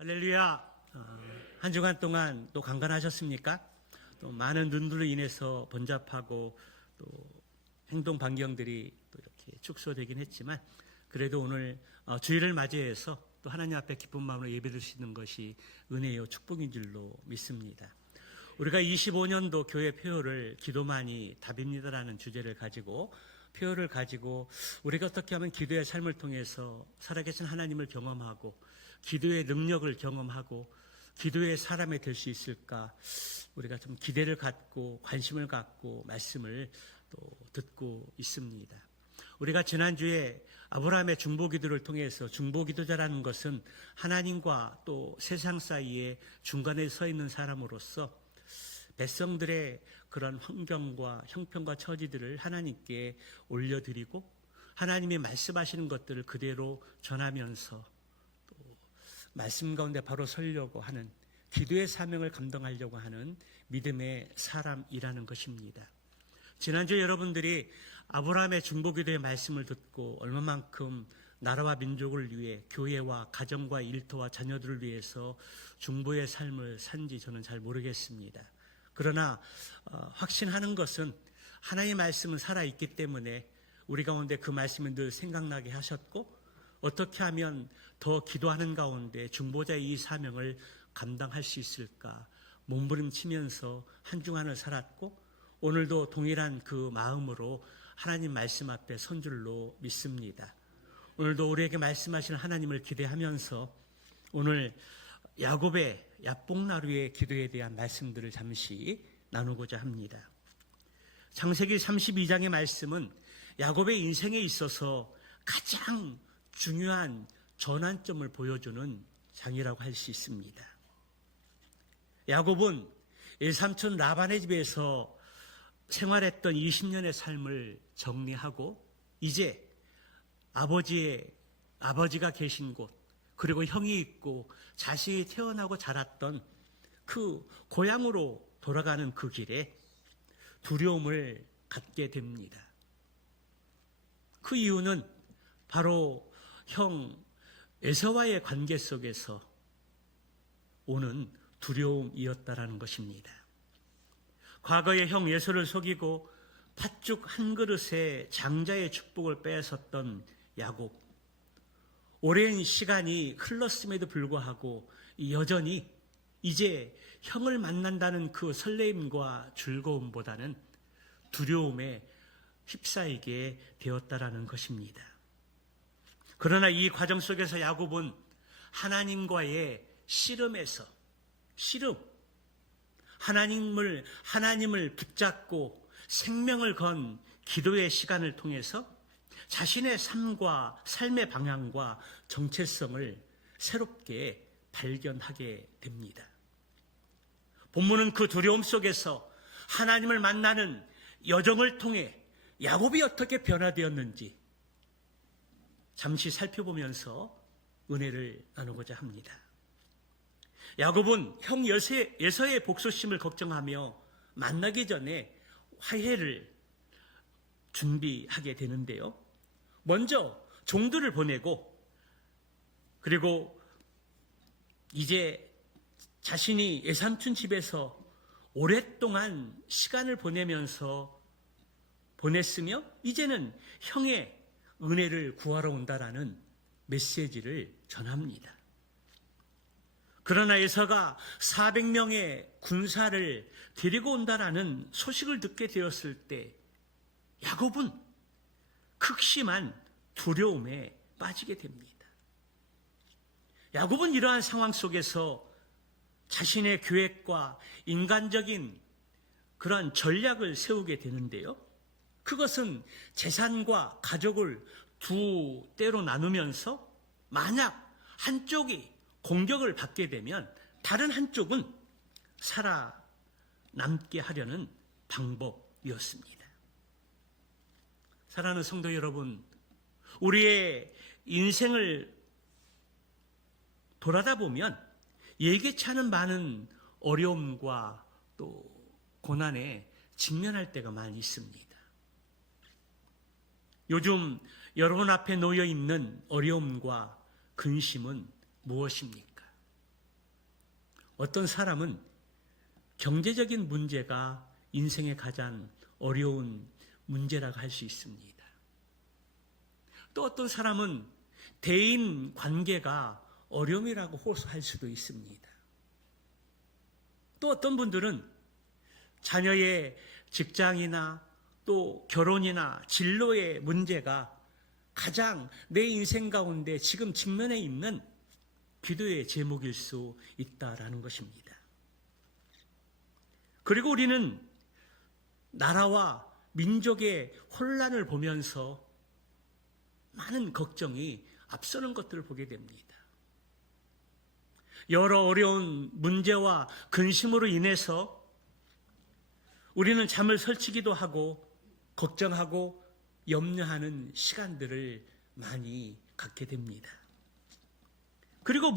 할렐루야. 한 주간 동안 또 강건하셨습니까? 또 많은 눈들로 인해서 번잡하고 또 행동 반경들이 또 이렇게 축소되긴 했지만 그래도 오늘 주일을 맞이해서 또 하나님 앞에 기쁜 마음으로 예배드릴 수 있는 것이 은혜요 축복인 줄로 믿습니다. 우리가 25년도 교회 표어를 기도만이 답입니다라는 주제를 가지고 표어를 가지고 우리가 어떻게 하면 기도의 삶을 통해서 살아계신 하나님을 경험하고 기도의 능력을 경험하고 기도의 사람이 될 수 있을까 우리가 좀 기대를 갖고 관심을 갖고 말씀을 또 듣고 있습니다. 우리가 지난주에 아브라함의 중보기도를 통해서 중보기도자라는 것은 하나님과 또 세상 사이에 중간에 서 있는 사람으로서 백성들의 그런 환경과 형편과 처지들을 하나님께 올려드리고 하나님이 말씀하시는 것들을 그대로 전하면서 또 말씀 가운데 바로 서려고 하는 기도의 사명을 감당하려고 하는 믿음의 사람이라는 것입니다. 지난주에 여러분들이 아브라함의 중보기도의 말씀을 듣고 얼마만큼 나라와 민족을 위해 교회와 가정과 일터와 자녀들을 위해서 중보의 삶을 산지 저는 잘 모르겠습니다. 그러나 확신하는 것은 하나님의 말씀은 살아있기 때문에 우리 가운데 그 말씀을 늘 생각나게 하셨고 어떻게 하면 더 기도하는 가운데 중보자의 이 사명을 감당할 수 있을까 몸부림치면서 한 주간을 살았고 오늘도 동일한 그 마음으로 하나님 말씀 앞에 선 줄로 믿습니다. 오늘도 우리에게 말씀하시는 하나님을 기대하면서 오늘 야곱의 야복나루의 기도에 대한 말씀들을 잠시 나누고자 합니다. 창세기 32장의 말씀은 야곱의 인생에 있어서 가장 중요한 전환점을 보여주는 장이라고 할 수 있습니다. 야곱은 일삼촌 라반의 집에서 생활했던 20년의 삶을 정리하고 이제 아버지가 계신 곳 그리고 형이 있고 자신이 태어나고 자랐던 그 고향으로 돌아가는 그 길에 두려움을 갖게 됩니다. 그 이유는 바로 형 에서와의 관계 속에서 오는 두려움이었다라는 것입니다. 과거에 형 에서를 속이고 팥죽 한 그릇에 장자의 축복을 빼앗았던 야곱. 오랜 시간이 흘렀음에도 불구하고 여전히 이제 형을 만난다는 그 설레임과 즐거움보다는 두려움에 휩싸이게 되었다라는 것입니다. 그러나 이 과정 속에서 야곱은 하나님과의 하나님을 붙잡고 생명을 건 기도의 시간을 통해서 자신의 삶의 방향과 정체성을 새롭게 발견하게 됩니다. 본문은 그 두려움 속에서 하나님을 만나는 여정을 통해 야곱이 어떻게 변화되었는지 잠시 살펴보면서 은혜를 나누고자 합니다. 야곱은 형 에서의 복수심을 걱정하며 만나기 전에 화해를 준비하게 되는데요. 먼저 종들을 보내고 그리고 이제 자신이 외삼촌 집에서 오랫동안 시간을 보냈으며 이제는 형의 은혜를 구하러 온다라는 메시지를 전합니다. 그러나 에서가 400명의 군사를 데리고 온다라는 소식을 듣게 되었을 때 야곱은 극심한 두려움에 빠지게 됩니다. 야곱은 이러한 상황 속에서 자신의 계획과 인간적인 그러한 전략을 세우게 되는데요. 그것은 재산과 가족을 두 때로 나누면서 만약 한쪽이 공격을 받게 되면 다른 한쪽은 살아남게 하려는 방법이었습니다. 사랑하는 성도 여러분, 우리의 인생을 돌아다 보면 예기치 않은 많은 어려움과 또 고난에 직면할 때가 많이 있습니다. 요즘 여러분 앞에 놓여 있는 어려움과 근심은 무엇입니까? 어떤 사람은 경제적인 문제가 인생의 가장 어려운 문제라고 할 수 있습니다. 또 어떤 사람은 대인 관계가 어려움이라고 호소할 수도 있습니다. 또 어떤 분들은 자녀의 직장이나 또 결혼이나 진로의 문제가 가장 내 인생 가운데 지금 직면해 있는 기도의 제목일 수 있다라는 것입니다. 그리고 우리는 나라와 민족의 혼란을 보면서 많은 걱정이 앞서는 것들을 보게 됩니다. 여러 어려운 문제와 근심으로 인해서 우리는 잠을 설치기도 하고 걱정하고 염려하는 시간들을 많이 갖게 됩니다. 그리고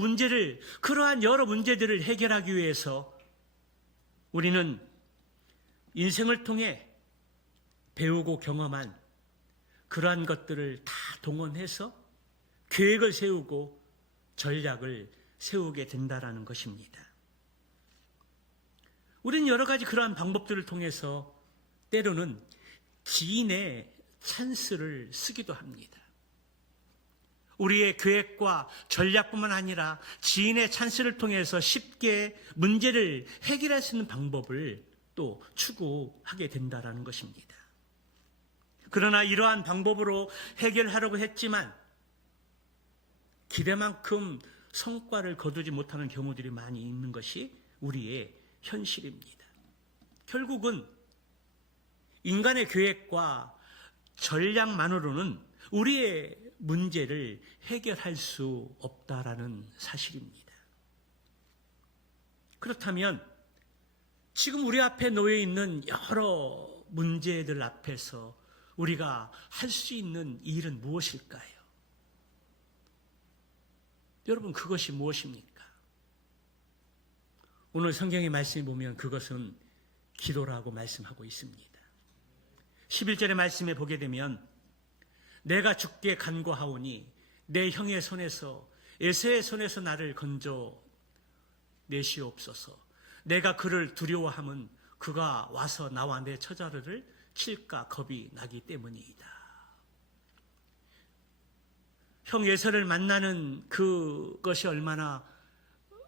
그러한 여러 문제들을 해결하기 위해서 우리는 인생을 통해 배우고 경험한 그러한 것들을 다 동원해서 계획을 세우고 전략을 세우게 된다라는 것입니다. 우리는 여러 가지 그러한 방법들을 통해서 때로는 지인의 찬스를 쓰기도 합니다. 우리의 계획과 전략뿐만 아니라 지인의 찬스를 통해서 쉽게 문제를 해결할 수 있는 방법을 또 추구하게 된다라는 것입니다. 그러나 이러한 방법으로 해결하려고 했지만 기대만큼 성과를 거두지 못하는 경우들이 많이 있는 것이 우리의 현실입니다. 결국은 인간의 계획과 전략만으로는 우리의 문제를 해결할 수 없다라는 사실입니다. 그렇다면 지금 우리 앞에 놓여 있는 여러 문제들 앞에서 우리가 할 수 있는 일은 무엇일까요? 여러분, 그것이 무엇입니까? 오늘 성경의 말씀을 보면 그것은 기도라고 말씀하고 있습니다. 11절의 말씀에 보게 되면 내가 주께 간구하오니 내 형의 손에서 에서의 손에서 나를 건져 내시옵소서. 내가 그를 두려워함은 그가 와서 나와 내 처자를 칠까 겁이 나기 때문이다. 형 에서를 만나는 그것이 얼마나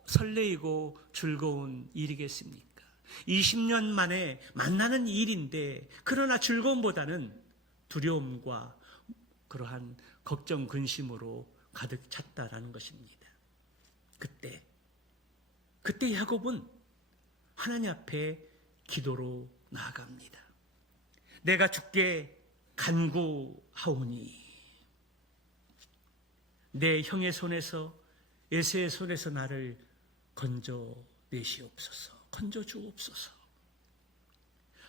설레이고 즐거운 일이겠습니까? 20년 만에 만나는 일인데 그러나 즐거움보다는 두려움과 그러한 걱정 근심으로 가득 찼다라는 것입니다. 그때 야곱은 하나님 앞에 기도로 나아갑니다. 내가 주께 간구하오니 내 형의 손에서 에서의 손에서 나를 건져내시옵소서. 건져주옵소서.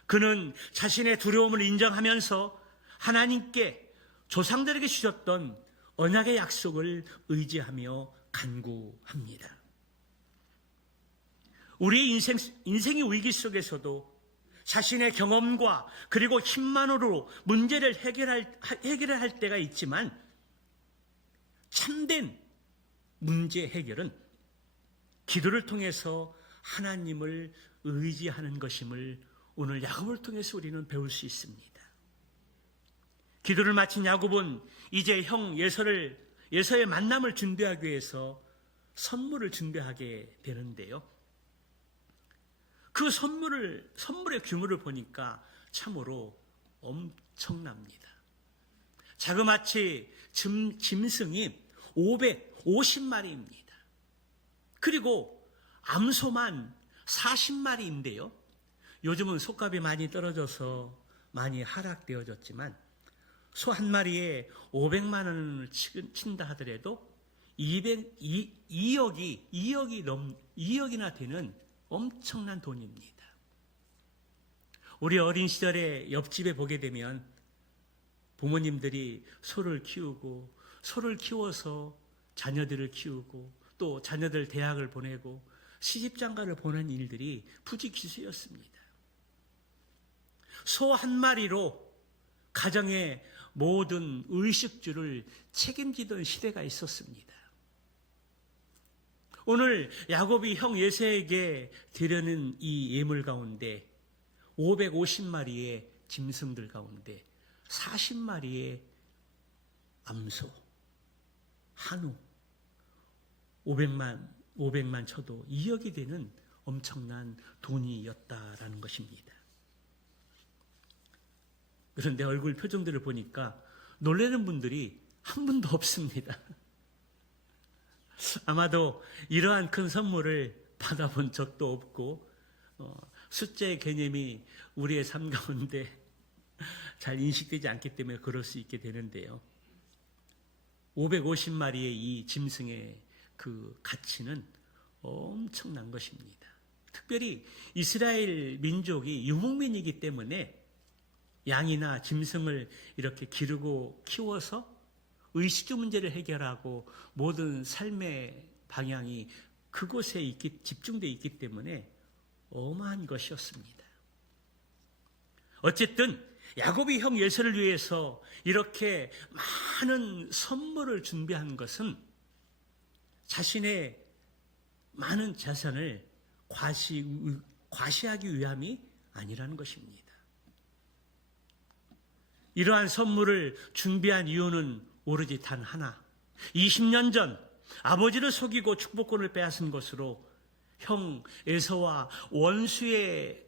그는 자신의 두려움을 인정하면서 하나님께 조상들에게 주셨던 언약의 약속을 의지하며 간구합니다. 우리의 인생의 위기 속에서도 자신의 경험과 그리고 힘만으로 문제를 해결할 때가 있지만 참된 문제 해결은 기도를 통해서 하나님을 의지하는 것임을 오늘 야곱을 통해서 우리는 배울 수 있습니다. 기도를 마친 야곱은 이제 형 예서의 만남을 준비하기 위해서 선물을 준비하게 되는데요. 그 선물의 규모를 보니까 참으로 엄청납니다. 자그마치 짐승이 550마리입니다. 그리고 암소만 40마리인데요. 요즘은 소값이 많이 떨어져서 많이 하락되어졌지만 소 한 마리에 500만 원을 친다 하더라도 2억이나 되는 엄청난 돈입니다. 우리 어린 시절에 옆집에 보게 되면 부모님들이 소를 키워서 자녀들을 키우고 또 자녀들 대학을 보내고 시집장가를 보낸 일들이 부지기수였습니다. 소 한 마리로 가정의 모든 의식주를 책임지던 시대가 있었습니다. 오늘 야곱이 형 예세에게 드려는 이 예물 가운데 550마리의 짐승들 가운데 40마리의 암소, 한우, 500만 쳐도 2억이 되는 엄청난 돈이었다라는 것입니다. 그런데 얼굴 표정들을 보니까 놀라는 분들이 한 분도 없습니다. 아마도 이러한 큰 선물을 받아본 적도 없고 숫자의 개념이 우리의 삶 가운데 잘 인식되지 않기 때문에 그럴 수 있게 되는데요. 550마리의 이 짐승의 그 가치는 엄청난 것입니다. 특별히 이스라엘 민족이 유목민이기 때문에 양이나 짐승을 이렇게 기르고 키워서 의식주 문제를 해결하고 모든 삶의 방향이 그곳에 집중되어 있기 때문에 어마한 것이었습니다. 어쨌든 야곱이 형 예서를 위해서 이렇게 많은 선물을 준비한 것은 자신의 많은 재산을 과시하기 위함이 아니라는 것입니다. 이러한 선물을 준비한 이유는 오로지 단 하나, 20년 전 아버지를 속이고 축복권을 빼앗은 것으로 형 에서와 원수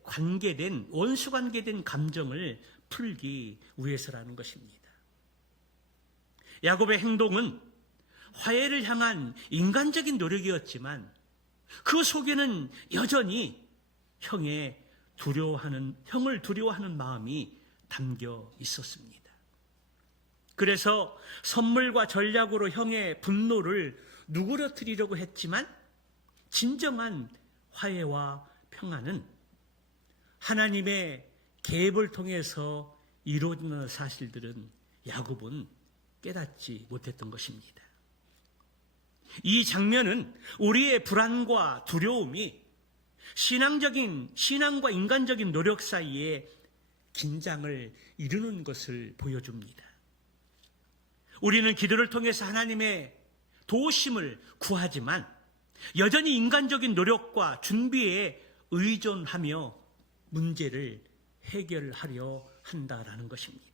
관계된 감정을 풀기 위해서라는 것입니다. 야곱의 행동은 화해를 향한 인간적인 노력이었지만 그 속에는 여전히 형을 두려워하는 마음이 담겨 있었습니다. 그래서 선물과 전략으로 형의 분노를 누그러뜨리려고 했지만 진정한 화해와 평안은 하나님의 계획을 통해서 이루어지는 사실들은 야곱은 깨닫지 못했던 것입니다. 이 장면은 우리의 불안과 두려움이 신앙과 인간적인 노력 사이에 긴장을 이루는 것을 보여줍니다. 우리는 기도를 통해서 하나님의 도우심을 구하지만 여전히 인간적인 노력과 준비에 의존하며 문제를 해결하려 한다라는 것입니다.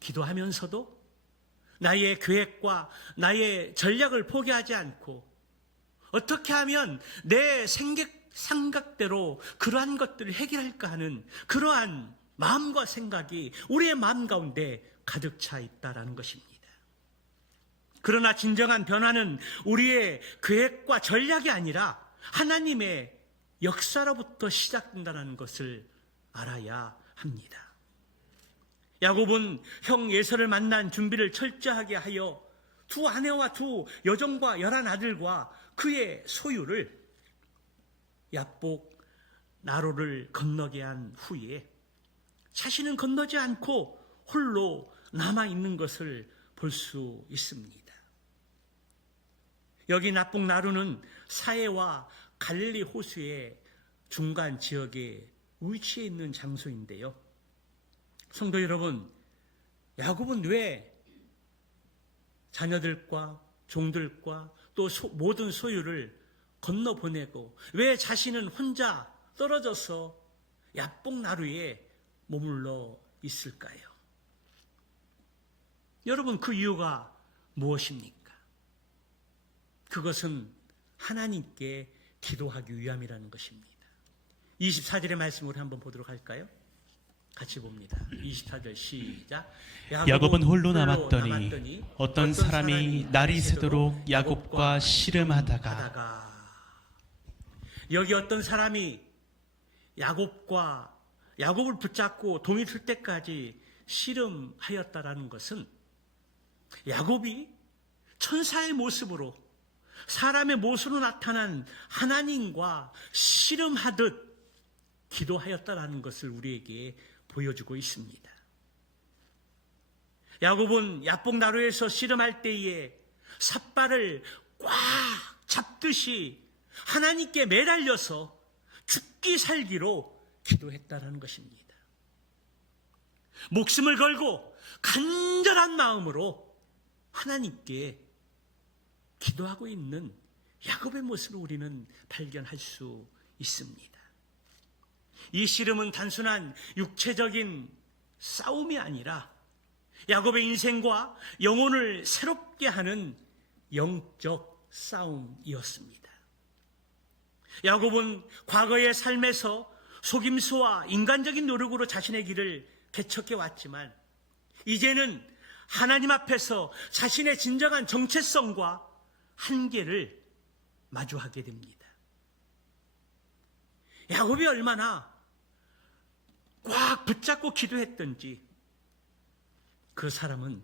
기도하면서도 나의 계획과 나의 전략을 포기하지 않고 어떻게 하면 내 생각대로 그러한 것들을 해결할까 하는 그러한 마음과 생각이 우리의 마음 가운데 가득 차 있다라는 것입니다. 그러나 진정한 변화는 우리의 계획과 전략이 아니라 하나님의 역사로부터 시작된다는 것을 알아야 합니다. 야곱은 형 에서를 만난 준비를 철저하게 하여 두 아내와 두 여종과 11 아들과 그의 소유를 야복 나로를 건너게 한 후에 자신은 건너지 않고 홀로 남아있는 것을 볼 수 있습니다. 여기 나복 나루는 사해와 갈릴리 호수의 중간 지역에 위치해 있는 장소인데요. 성도 여러분, 야곱은 왜 자녀들과 종들과 또 모든 소유를 건너보내고 왜 자신은 혼자 떨어져서 야복 나루에 머물러 있을까요? 여러분, 그 이유가 무엇입니까? 그것은 하나님께 기도하기 위함이라는 것입니다. 24절의 말씀을 한번 보도록 할까요? 같이 봅니다. 24절 시작. 야곱은 홀로 남았더니 어떤 사람이 날이 새도록 야곱과 씨름하다가. 여기 어떤 사람이 야곱을 붙잡고 동이 틀 때까지 씨름하였다라는 것은 야곱이 천사의 모습으로 사람의 모습으로 나타난 하나님과 씨름하듯 기도하였다라는 것을 우리에게 보여주고 있습니다. 야곱은 야복 나루에서 씨름할 때에 삿발을 꽉 잡듯이 하나님께 매달려서 죽기 살기로 기도했다라는 것입니다. 목숨을 걸고 간절한 마음으로 하나님께 기도하고 있는 야곱의 모습을 우리는 발견할 수 있습니다. 이 씨름은 단순한 육체적인 싸움이 아니라 야곱의 인생과 영혼을 새롭게 하는 영적 싸움이었습니다. 야곱은 과거의 삶에서 속임수와 인간적인 노력으로 자신의 길을 개척해 왔지만 이제는 하나님 앞에서 자신의 진정한 정체성과 한계를 마주하게 됩니다. 야곱이 얼마나 꽉 붙잡고 기도했던지 그 사람은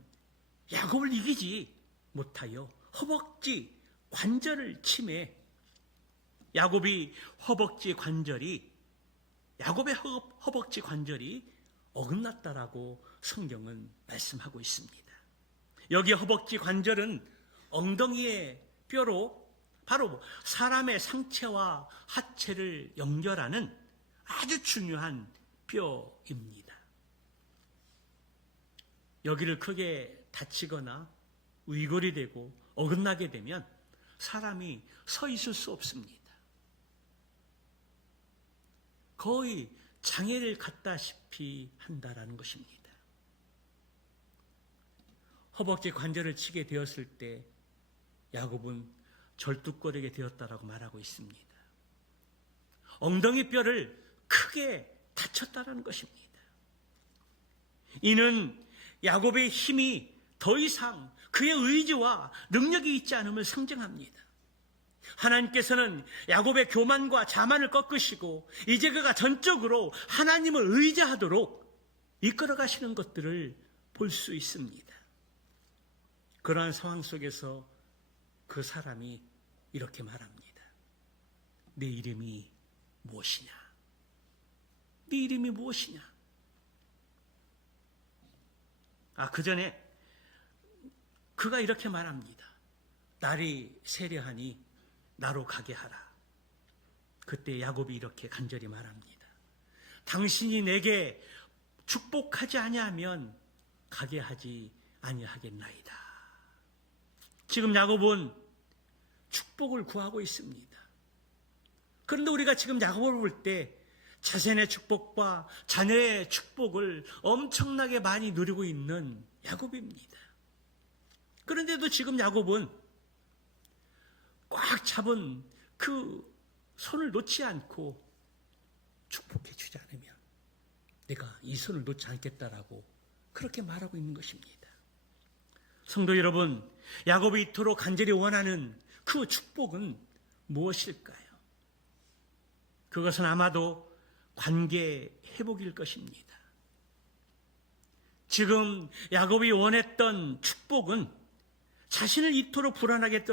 야곱을 이기지 못하여 허벅지 관절을 치매 야곱의 허벅지 관절이 어긋났다라고 성경은 말씀하고 있습니다. 여기 허벅지 관절은 엉덩이의 뼈로 바로 사람의 상체와 하체를 연결하는 아주 중요한 뼈입니다. 여기를 크게 다치거나 위골이 되고 어긋나게 되면 사람이 서 있을 수 없습니다. 거의 장애를 갖다시피 한다라는 것입니다. 허벅지 관절을 치게 되었을 때 야곱은 절뚝거리게 되었다라고 말하고 있습니다. 엉덩이 뼈를 크게 다쳤다라는 것입니다. 이는 야곱의 힘이 더 이상 그의 의지와 능력이 있지 않음을 상징합니다. 하나님께서는 야곱의 교만과 자만을 꺾으시고 이제 그가 전적으로 하나님을 의지하도록 이끌어 가시는 것들을 볼 수 있습니다. 그러한 상황 속에서 그 사람이 이렇게 말합니다. 내 이름이 무엇이냐? 네 이름이 무엇이냐? 그 전에 그가 이렇게 말합니다. 날이 세려하니 나로 가게 하라. 그때 야곱이 이렇게 간절히 말합니다. 당신이 내게 축복하지 아니하면 가게 하지 아니하겠나이다. 지금 야곱은 축복을 구하고 있습니다. 그런데 우리가 지금 야곱을 볼 때 자신의 축복과 자녀의 축복을 엄청나게 많이 누리고 있는 야곱입니다. 그런데도 지금 야곱은 꽉 잡은 그 손을 놓지 않고 축복해 주지 않으면 내가 이 손을 놓지 않겠다라고 그렇게 말하고 있는 것입니다. 성도 여러분, 야곱이 이토록 간절히 원하는 그 축복은 무엇일까요? 그것은 아마도 관계 회복일 것입니다. 지금 야곱이 원했던 축복은 자신을 이토록 불안하게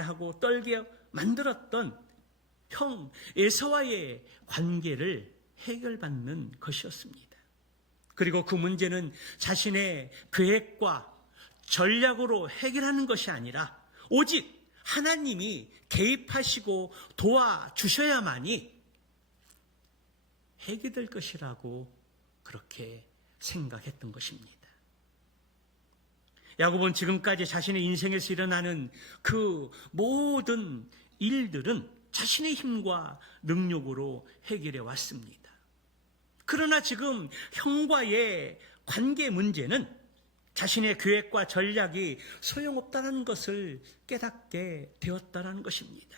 하고 떨게 만들었던 형 에서와의 관계를 해결받는 것이었습니다. 그리고 그 문제는 자신의 계획과 전략으로 해결하는 것이 아니라 오직 하나님이 개입하시고 도와주셔야만이 해결될 것이라고 그렇게 생각했던 것입니다. 야곱은 지금까지 자신의 인생에서 일어나는 그 모든 일들은 자신의 힘과 능력으로 해결해 왔습니다. 그러나 지금 형과의 관계 문제는 자신의 계획과 전략이 소용없다는 것을 깨닫게 되었다는 것입니다.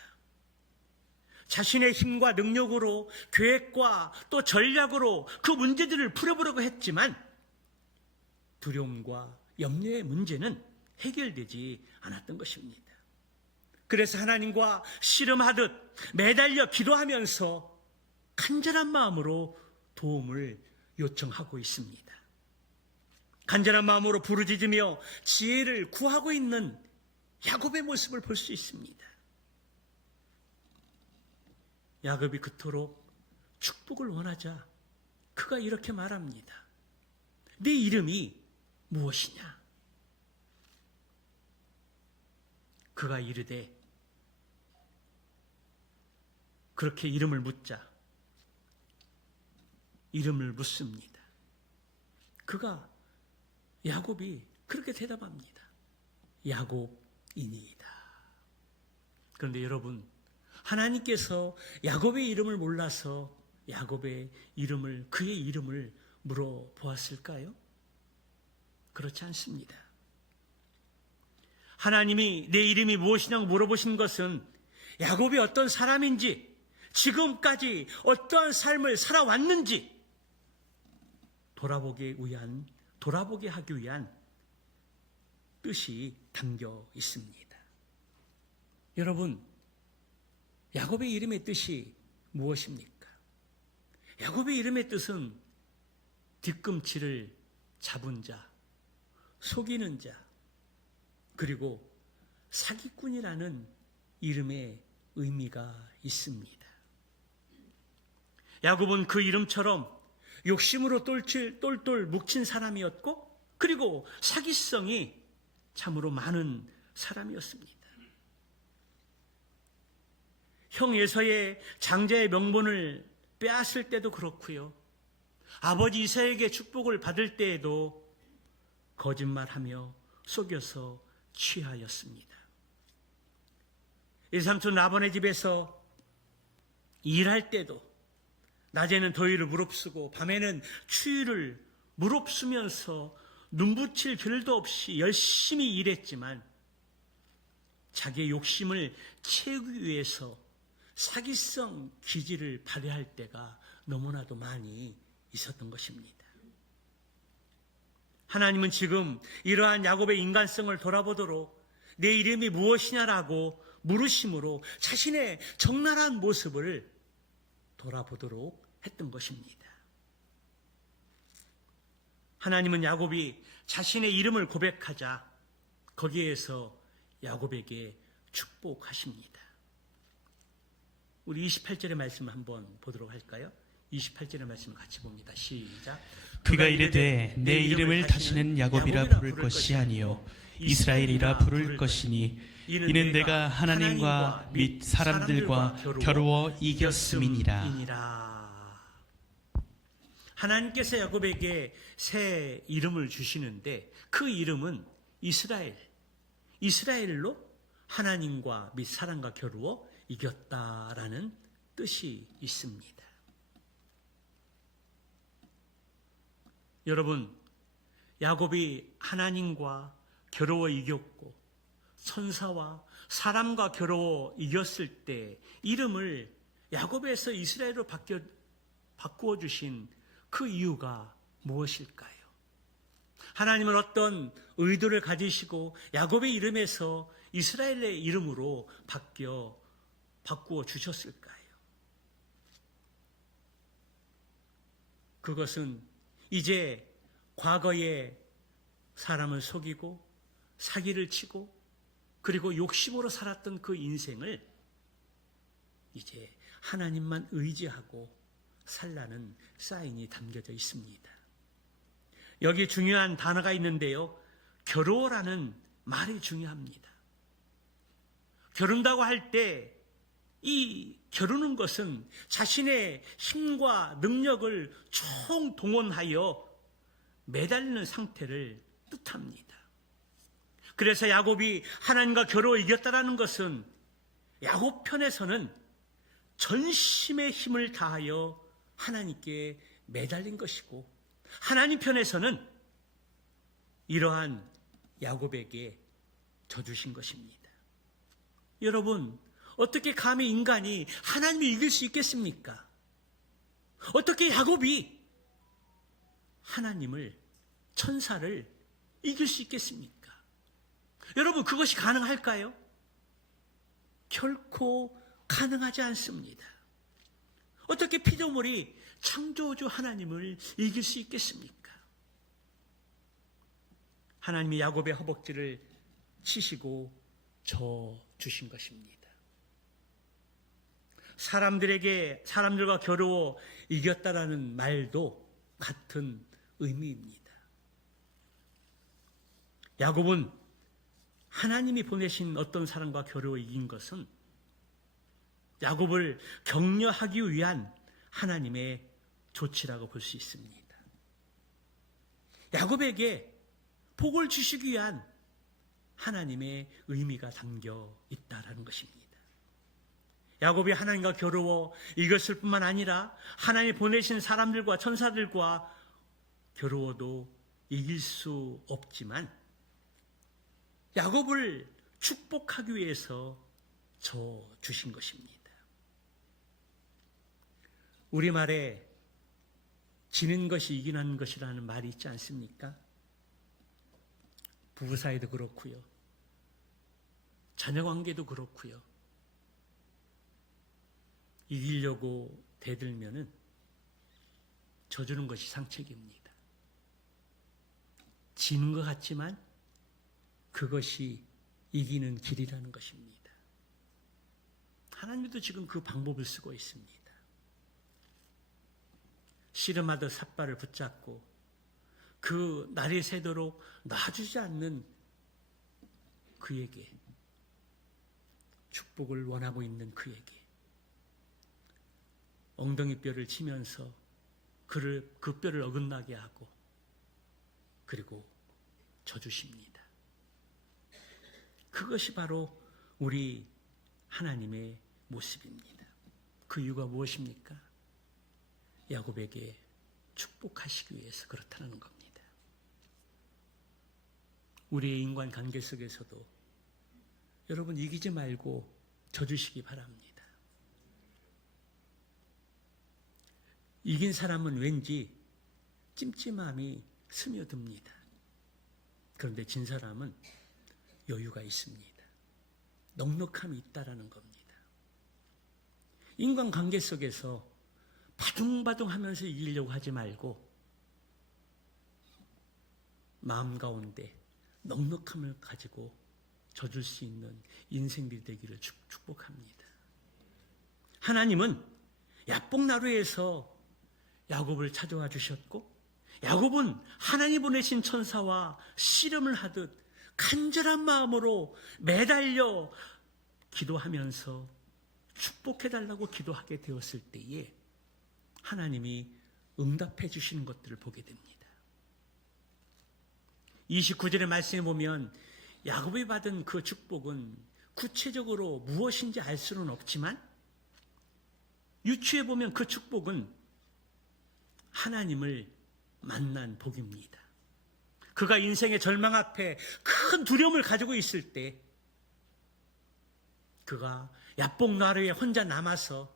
자신의 힘과 능력으로 계획과 또 전략으로 그 문제들을 풀어보려고 했지만 두려움과 염려의 문제는 해결되지 않았던 것입니다. 그래서 하나님과 씨름하듯 매달려 기도하면서 간절한 마음으로 도움을 요청하고 있습니다. 간절한 마음으로 부르짖으며 지혜를 구하고 있는 야곱의 모습을 볼 수 있습니다. 야곱이 그토록 축복을 원하자 그가 이렇게 말합니다. 네 이름이 무엇이냐? 그가 이르되 그렇게 이름을 묻자 이름을 묻습니다. 야곱이 그렇게 대답합니다. 야곱이니이다. 그런데 여러분, 하나님께서 야곱의 이름을 몰라서 야곱의 이름을, 그의 이름을 물어보았을까요? 그렇지 않습니다. 하나님이 내 이름이 무엇이냐고 물어보신 것은 야곱이 어떤 사람인지, 지금까지 어떠한 삶을 살아왔는지 돌아보게 하기 위한 뜻이 담겨 있습니다. 여러분, 야곱의 이름의 뜻이 무엇입니까? 야곱의 이름의 뜻은 뒤꿈치를 잡은 자, 속이는 자, 그리고 사기꾼이라는 이름의 의미가 있습니다. 야곱은 그 이름처럼 욕심으로 똘똘 묵힌 사람이었고, 그리고 사기성이 참으로 많은 사람이었습니다. 형 에서의 장자의 명분을 빼앗을 때도 그렇고요, 아버지 이삭에게 축복을 받을 때에도 거짓말하며 속여서 취하였습니다. 일삼촌 라반의 집에서 일할 때도 낮에는 더위를 무릅쓰고 밤에는 추위를 무릅쓰면서 눈붙일 겨를도 없이 열심히 일했지만 자기의 욕심을 채우기 위해서 사기성 기질을 발휘할 때가 너무나도 많이 있었던 것입니다. 하나님은 지금 이러한 야곱의 인간성을 돌아보도록 내 이름이 무엇이냐라고 물으심으로 자신의 적나라한 모습을 돌아보도록 했던 것입니다. 하나님은 야곱이 자신의 이름을 고백하자 거기에서 야곱에게 축복하십니다. 우리 28절의 말씀 한번 보도록 할까요? 28절의 말씀 같이 봅니다. 시작. 그가 이르되 내 이름을 다시는 야곱이라 부를 것이 아니요 이스라엘이라 부를 것이니 이는 내가 하나님과 및 사람들과 겨루어 이겼음이니라. 하나님께서 야곱에게 새 이름을 주시는데 그 이름은 이스라엘로 하나님과 및 사람과 겨루어 이겼다라는 뜻이 있습니다. 여러분, 야곱이 하나님과 겨루어 이겼고 천사와 사람과 겨루어 이겼을 때 이름을 야곱에서 이스라엘로 바꾸어 주신 그 이유가 무엇일까요? 하나님은 어떤 의도를 가지시고 야곱의 이름에서 이스라엘의 이름으로 바꾸어 주셨을까요? 그것은 이제 과거에 사람을 속이고 사기를 치고 그리고 욕심으로 살았던 그 인생을 이제 하나님만 의지하고 살라는 사인이 담겨져 있습니다. 여기 중요한 단어가 있는데요, 겨루어라는 말이 중요합니다. 겨룬다고 할 때 이 겨루는 것은 자신의 힘과 능력을 총동원하여 매달리는 상태를 뜻합니다. 그래서 야곱이 하나님과 겨루어 이겼다라는 것은 야곱 편에서는 전심의 힘을 다하여 하나님께 매달린 것이고, 하나님 편에서는 이러한 야곱에게 져주신 것입니다. 여러분, 어떻게 감히 인간이 하나님을 이길 수 있겠습니까? 어떻게 야곱이 하나님을, 천사를 이길 수 있겠습니까? 여러분, 그것이 가능할까요? 결코 가능하지 않습니다. 어떻게 피조물이 창조주 하나님을 이길 수 있겠습니까? 하나님이 야곱의 허벅지를 치시고 져 주신 것입니다. 사람들과 겨루어 이겼다라는 말도 같은 의미입니다. 야곱은 하나님이 보내신 어떤 사람과 겨루어 이긴 것은 야곱을 격려하기 위한 하나님의 조치라고 볼 수 있습니다. 야곱에게 복을 주시기 위한 하나님의 의미가 담겨 있다라는 것입니다. 야곱이 하나님과 겨루어 이겼을 뿐만 아니라 하나님 보내신 사람들과 천사들과 겨루어도 이길 수 없지만 야곱을 축복하기 위해서 져 주신 것입니다. 우리말에 지는 것이 이기는 것이라는 말이 있지 않습니까? 부부 사이도 그렇고요. 자녀 관계도 그렇고요. 이기려고 대들면은 져주는 것이 상책입니다. 지는 것 같지만 그것이 이기는 길이라는 것입니다. 하나님도 지금 그 방법을 쓰고 있습니다. 씨름하듯 삿발을 붙잡고 그 날이 새도록 놔주지 않는 그에게, 축복을 원하고 있는 그에게 엉덩이 뼈를 치면서 그 뼈를 어긋나게 하고 그리고 져주십니다. 그것이 바로 우리 하나님의 모습입니다. 그 이유가 무엇입니까? 야곱에게 축복하시기 위해서 그렇다는 겁니다. 우리의 인간 관계 속에서도 여러분 이기지 말고 져주시기 바랍니다. 이긴 사람은 왠지 찜찜함이 스며듭니다. 그런데 진 사람은 여유가 있습니다. 넉넉함이 있다라는 겁니다. 인간관계 속에서 바둥바둥하면서 이기려고 하지 말고 마음 가운데 넉넉함을 가지고 져줄 수 있는 인생들이 되기를 축복합니다. 하나님은 야복나루에서 야곱을 찾아와 주셨고 야곱은 하나님 보내신 천사와 씨름을 하듯 간절한 마음으로 매달려 기도하면서 축복해달라고 기도하게 되었을 때에 하나님이 응답해 주시는 것들을 보게 됩니다. 29절의 말씀에 보면 야곱이 받은 그 축복은 구체적으로 무엇인지 알 수는 없지만 유추해 보면 그 축복은 하나님을 만난 복입니다. 그가 인생의 절망 앞에 큰 두려움을 가지고 있을 때 그가 야복나루에 혼자 남아서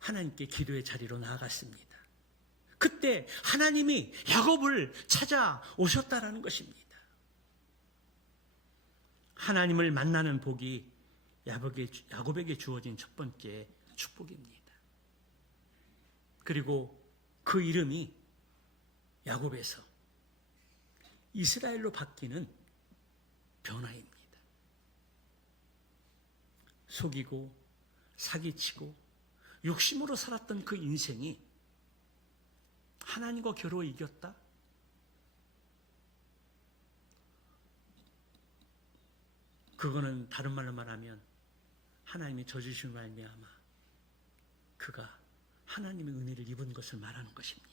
하나님께 기도의 자리로 나아갔습니다. 그때 하나님이 야곱을 찾아오셨다라는 것입니다. 하나님을 만나는 복이 야곱에게 주어진 첫 번째 축복입니다. 그리고 그 이름이 야곱에서 이스라엘로 바뀌는 변화입니다. 속이고 사기치고 욕심으로 살았던 그 인생이 하나님과 겨루어 이겼다? 그거는 다른 말로 말하면 하나님이 져주신 말미암아 그가 하나님의 은혜를 입은 것을 말하는 것입니다.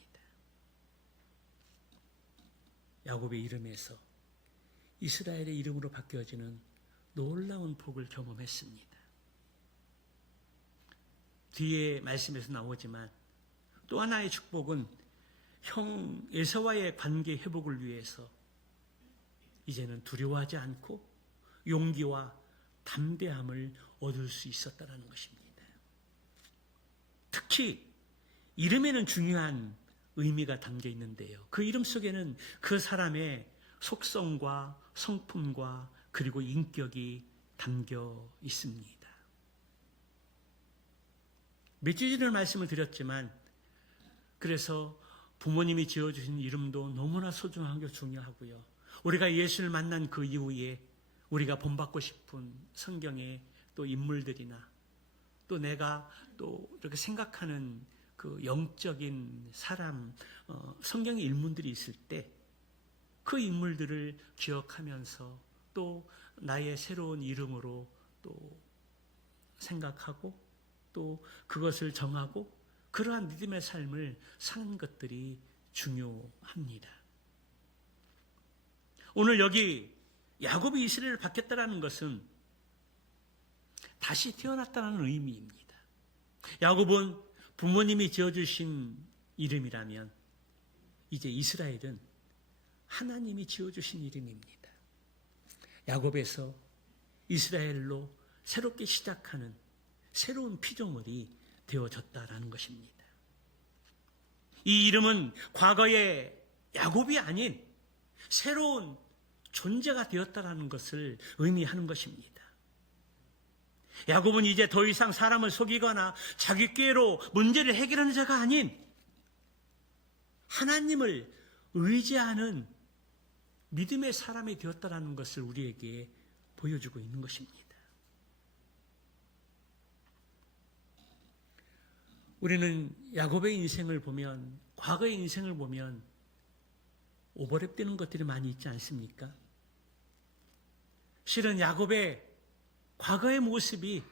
야곱의 이름에서 이스라엘의 이름으로 바뀌어지는 놀라운 복을 경험했습니다. 뒤에 말씀에서 나오지만 또 하나의 축복은 형 에서와의 관계 회복을 위해서 이제는 두려워하지 않고 용기와 담대함을 얻을 수 있었다는 것입니다. 특히 이름에는 중요한 의미가 담겨 있는데요. 그 이름 속에는 그 사람의 속성과 성품과 그리고 인격이 담겨 있습니다. 몇 주 전에 말씀을 드렸지만 그래서 부모님이 지어주신 이름도 너무나 소중하고 중요하고요. 우리가 예수를 만난 그 이후에 우리가 본받고 싶은 성경의 또 인물들이나 또 내가 또 이렇게 생각하는 그 영적인 사람, 성경의 인물들이 있을 때 그 인물들을 기억하면서 또 나의 새로운 이름으로 또 생각하고 또 그것을 정하고 그러한 믿음의 삶을 사는 것들이 중요합니다. 오늘 여기 야곱이 이스라엘을 받겠다라는 것은 다시 태어났다는 의미입니다. 야곱은 부모님이 지어주신 이름이라면 이제 이스라엘은 하나님이 지어주신 이름입니다. 야곱에서 이스라엘로 새롭게 시작하는 새로운 피조물이 되어졌다라는 것입니다. 이 이름은 과거의 야곱이 아닌 새로운 존재가 되었다라는 것을 의미하는 것입니다. 야곱은 이제 더 이상 사람을 속이거나 자기 꾀로 문제를 해결하는 자가 아닌 하나님을 의지하는 믿음의 사람이 되었다라는 것을 우리에게 보여주고 있는 것입니다. 우리는 야곱의 인생을 보면, 과거의 인생을 보면 오버랩되는 것들이 많이 있지 않습니까? 실은 야곱의 과거의 모습이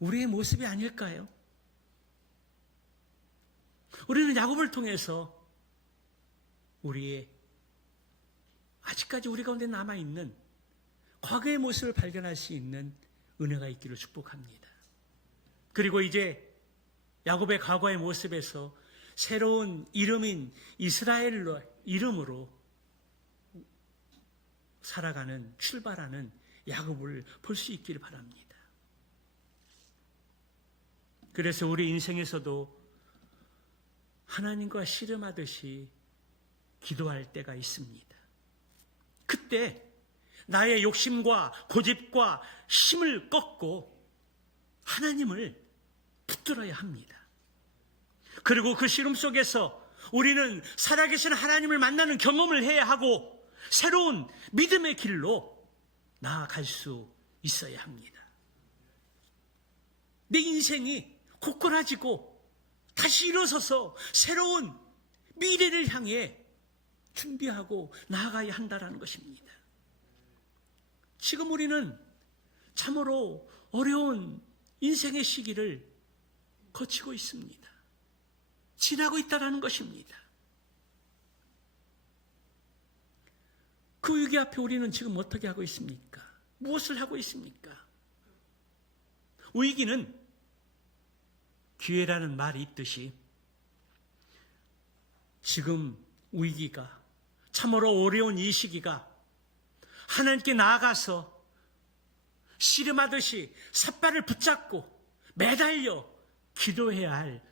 우리의 모습이 아닐까요? 우리는 야곱을 통해서 우리의 아직까지 우리 가운데 남아있는 과거의 모습을 발견할 수 있는 은혜가 있기를 축복합니다. 그리고 이제 야곱의 과거의 모습에서 새로운 이름인 이스라엘로 이름으로 살아가는, 출발하는 야곱을 볼 수 있기를 바랍니다. 그래서 우리 인생에서도 하나님과 씨름하듯이 기도할 때가 있습니다. 그때 나의 욕심과 고집과 힘을 꺾고 하나님을 붙들어야 합니다. 그리고 그 씨름 속에서 우리는 살아계신 하나님을 만나는 경험을 해야 하고 새로운 믿음의 길로 나아갈 수 있어야 합니다. 내 인생이 고꾸라지고 다시 일어서서 새로운 미래를 향해 준비하고 나아가야 한다는 것입니다. 지금 우리는 참으로 어려운 인생의 시기를 거치고 있습니다. 지나고 있다는 것입니다. 그 위기 앞에 우리는 지금 어떻게 하고 있습니까? 무엇을 하고 있습니까? 위기는 기회라는 말이 있듯이 지금 위기가, 참으로 어려운 이 시기가 하나님께 나아가서 씨름하듯이 삿발을 붙잡고 매달려 기도해야 할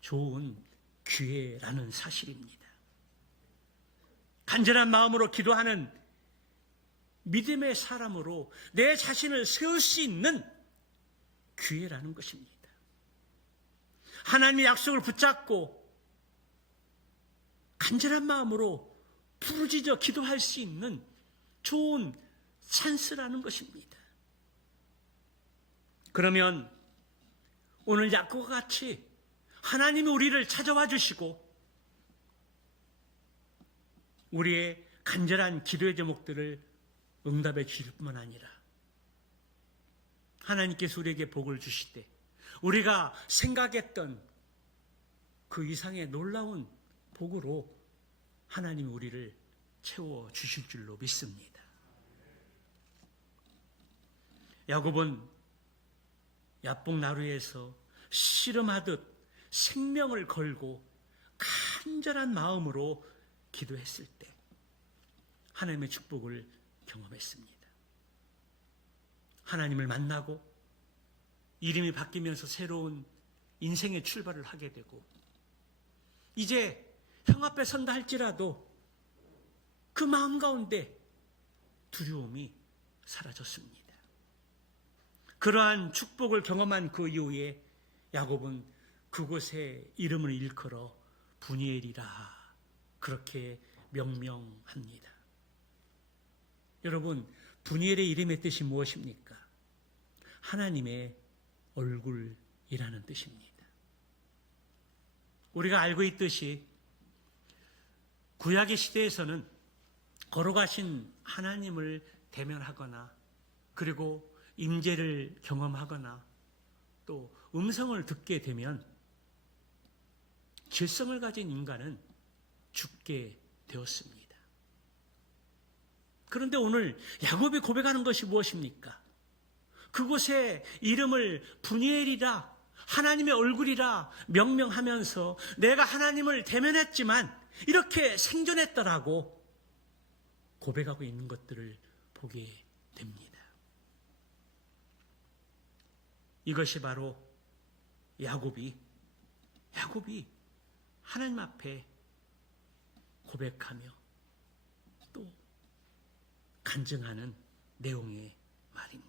좋은 기회라는 사실입니다. 간절한 마음으로 기도하는 믿음의 사람으로 내 자신을 세울 수 있는 기회라는 것입니다. 하나님의 약속을 붙잡고 간절한 마음으로 부르짖어 기도할 수 있는 좋은 찬스라는 것입니다. 그러면 오늘 야곱과 같이 하나님이 우리를 찾아와 주시고 우리의 간절한 기도의 제목들을 응답해 주실 뿐만 아니라 하나님께서 우리에게 복을 주실 때 우리가 생각했던 그 이상의 놀라운 복으로 하나님이 우리를 채워 주실 줄로 믿습니다. 야곱은 야복나루에서 씨름하듯 생명을 걸고 간절한 마음으로 기도했을 때 하나님의 축복을 경험했습니다. 하나님을 만나고 이름이 바뀌면서 새로운 인생의 출발을 하게 되고 이제 형 앞에 선다 할지라도 그 마음 가운데 두려움이 사라졌습니다. 그러한 축복을 경험한 그 이후에 야곱은 그곳에 이름을 일컬어 분이엘이라 그렇게 명명합니다. 여러분, 분이엘의 이름의 뜻이 무엇입니까? 하나님의 얼굴이라는 뜻입니다. 우리가 알고 있듯이 구약의 시대에서는 걸어가신 하나님을 대면하거나 그리고 임재를 경험하거나 또 음성을 듣게 되면 질성을 가진 인간은 죽게 되었습니다. 그런데 오늘 야곱이 고백하는 것이 무엇입니까? 그곳에 이름을 분이엘이라, 하나님의 얼굴이라 명명하면서 내가 하나님을 대면했지만 이렇게 생존했더라고 고백하고 있는 것들을 보게 됩니다. 이것이 바로 야곱이 하나님 앞에 고백하며 또 간증하는 내용의 말입니다.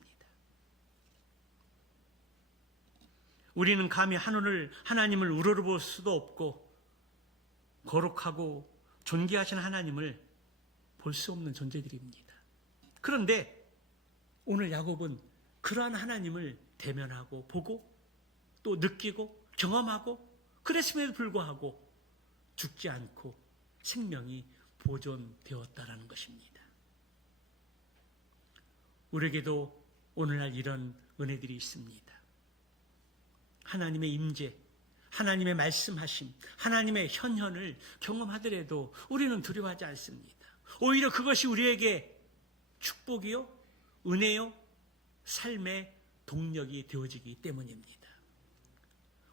우리는 감히 하나님을 우러러볼 수도 없고 거룩하고 존귀하신 하나님을 볼 수 없는 존재들입니다. 그런데 오늘 야곱은 그러한 하나님을 대면하고 보고 또 느끼고 경험하고 그랬음에도 불구하고 죽지 않고 생명이 보존되었다라는 것입니다. 우리에게도 오늘날 이런 은혜들이 있습니다. 하나님의 임재, 하나님의 말씀하심, 하나님의 현현을 경험하더라도 우리는 두려워하지 않습니다. 오히려 그것이 우리에게 축복이요, 은혜요, 삶의 동력이 되어지기 때문입니다.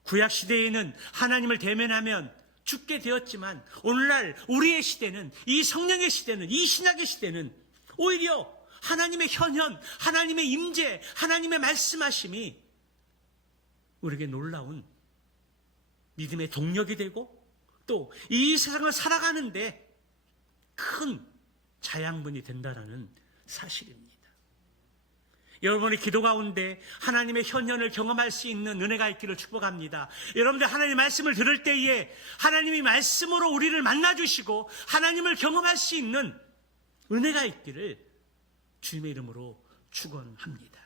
구약시대에는 하나님을 대면하면 죽게 되었지만 오늘날 우리의 시대는, 이 성령의 시대는, 이 신약의 시대는 오히려 하나님의 현현, 하나님의 임재, 하나님의 말씀하심이 우리에게 놀라운 믿음의 동력이 되고 또 이 세상을 살아가는데 큰 자양분이 된다라는 사실입니다. 여러분의 기도 가운데 하나님의 현현을 경험할 수 있는 은혜가 있기를 축복합니다. 여러분들 하나님의 말씀을 들을 때에 하나님이 말씀으로 우리를 만나주시고 하나님을 경험할 수 있는 은혜가 있기를 주님의 이름으로 축원합니다.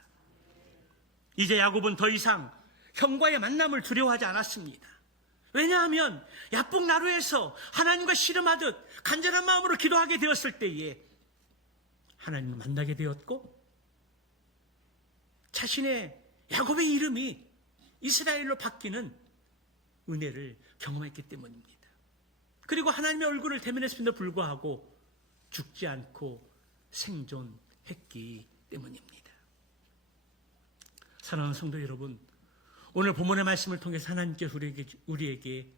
이제 야곱은 더 이상 형과의 만남을 두려워하지 않았습니다. 왜냐하면 야복나루에서 하나님과 씨름하듯 간절한 마음으로 기도하게 되었을 때에 하나님을 만나게 되었고 자신의 야곱의 이름이 이스라엘로 바뀌는 은혜를 경험했기 때문입니다. 그리고 하나님의 얼굴을 대면했음에도 불구하고 죽지 않고 생존했기 때문입니다. 사랑하는 성도 여러분, 오늘 본문의 말씀을 통해서 하나님께서 우리에게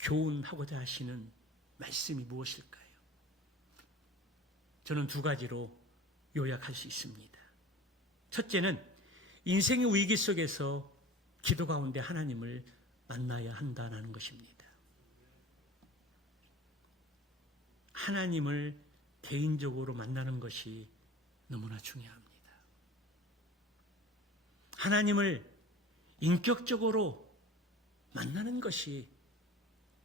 교훈하고자 하시는 말씀이 무엇일까요? 저는 두 가지로 요약할 수 있습니다. 첫째는 인생의 위기 속에서 기도 가운데 하나님을 만나야 한다는 것입니다. 하나님을 개인적으로 만나는 것이 너무나 중요합니다. 하나님을 인격적으로 만나는 것이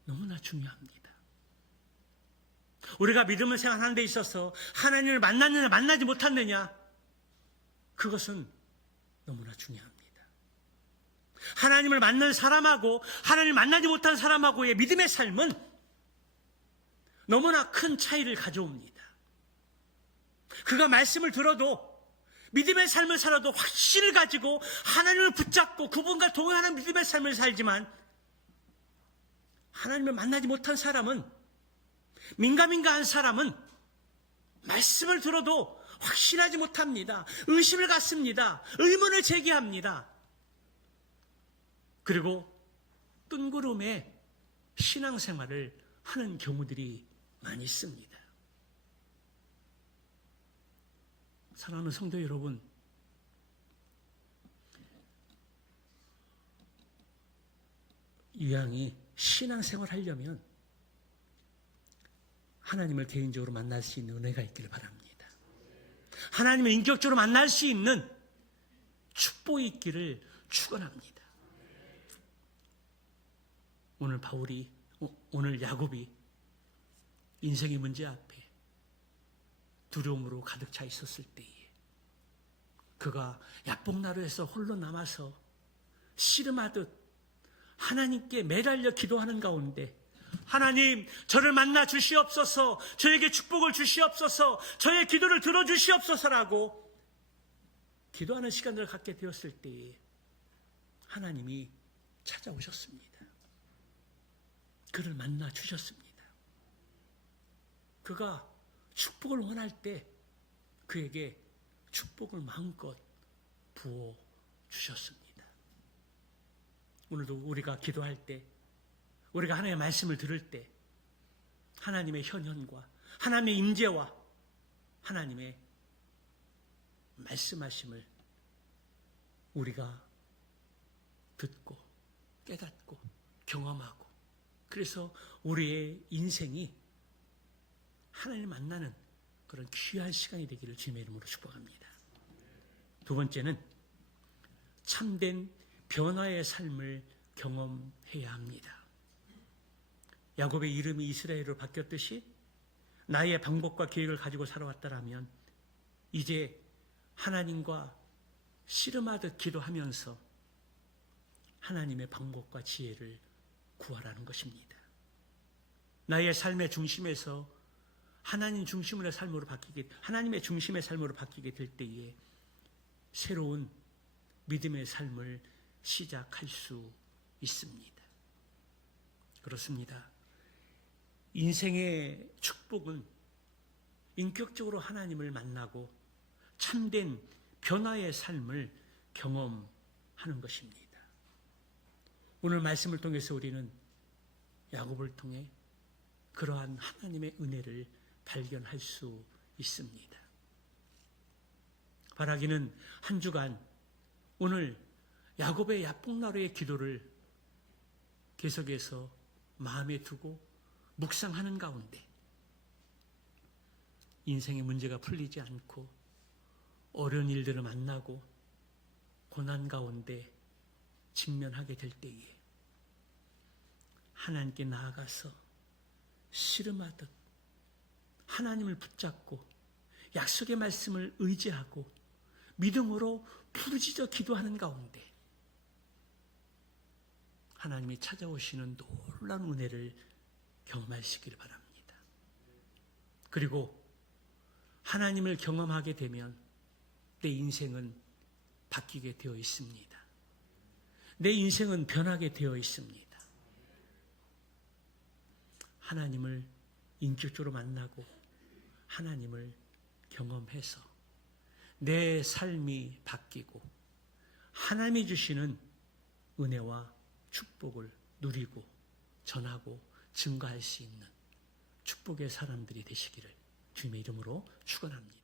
너무나 중요합니다. 우리가 믿음을 생활하는 데 있어서 하나님을 만났느냐 만나지 못했느냐, 그것은 너무나 중요합니다. 하나님을 만난 사람하고 하나님을 만나지 못한 사람하고의 믿음의 삶은 너무나 큰 차이를 가져옵니다. 그가 말씀을 들어도 믿음의 삶을 살아도 확신을 가지고 하나님을 붙잡고 그분과 동행하는 믿음의 삶을 살지만 하나님을 만나지 못한 사람은, 민감한 사람은 말씀을 들어도 확신하지 못합니다. 의심을 갖습니다. 의문을 제기합니다. 그리고 뜬구름에 신앙생활을 하는 경우들이 많이 있습니다. 사랑하는 성도 여러분, 이 양이 신앙생활 하려면 하나님을 개인적으로 만날 수 있는 은혜가 있기를 바랍니다. 하나님을 인격적으로 만날 수 있는 축복이 있기를 축원합니다. 오늘 야곱이 인생의 문제 앞에 두려움으로 가득 차 있었을 때에 그가 야복나루에서 홀로 남아서 씨름하듯 하나님께 매달려 기도하는 가운데 하나님, 저를 만나 주시옵소서, 저에게 축복을 주시옵소서, 저의 기도를 들어주시옵소서라고 기도하는 시간을 갖게 되었을 때에 하나님이 찾아오셨습니다. 그를 만나 주셨습니다. 그가 축복을 원할 때 그에게 축복을 마음껏 부어 주셨습니다. 오늘도 우리가 기도할 때, 우리가 하나님의 말씀을 들을 때 하나님의 현현과 하나님의 임재와 하나님의 말씀하심을 우리가 듣고 깨닫고 경험하고, 그래서 우리의 인생이 하나님을 만나는 그런 귀한 시간이 되기를 주님의 이름으로 축복합니다. 두 번째는 참된 변화의 삶을 경험해야 합니다. 야곱의 이름이 이스라엘로 바뀌었듯이 나의 방법과 계획을 가지고 살아왔다라면 이제 하나님과 씨름하듯 기도하면서 하나님의 방법과 지혜를 구하라는 것입니다. 나의 삶의 중심에서 하나님의 중심의 삶으로 바뀌게 될 때에 새로운 믿음의 삶을 시작할 수 있습니다. 그렇습니다. 인생의 축복은 인격적으로 하나님을 만나고 참된 변화의 삶을 경험하는 것입니다. 오늘 말씀을 통해서 우리는 야곱을 통해 그러한 하나님의 은혜를 발견할 수 있습니다. 바라기는 한 주간 오늘 야곱의 야복나루의 기도를 계속해서 마음에 두고 묵상하는 가운데 인생의 문제가 풀리지 않고 어려운 일들을 만나고 고난 가운데 직면하게 될 때에 하나님께 나아가서 씨름하듯 하나님을 붙잡고 약속의 말씀을 의지하고 믿음으로 부르짖어 기도하는 가운데 하나님이 찾아오시는 놀라운 은혜를 경험하시기를 바랍니다. 그리고 하나님을 경험하게 되면 내 인생은 바뀌게 되어 있습니다. 내 인생은 변하게 되어 있습니다. 하나님을 인격적으로 만나고 하나님을 경험해서 내 삶이 바뀌고 하나님이 주시는 은혜와 축복을 누리고 전하고 증거할 수 있는 축복의 사람들이 되시기를 주님의 이름으로 축원합니다.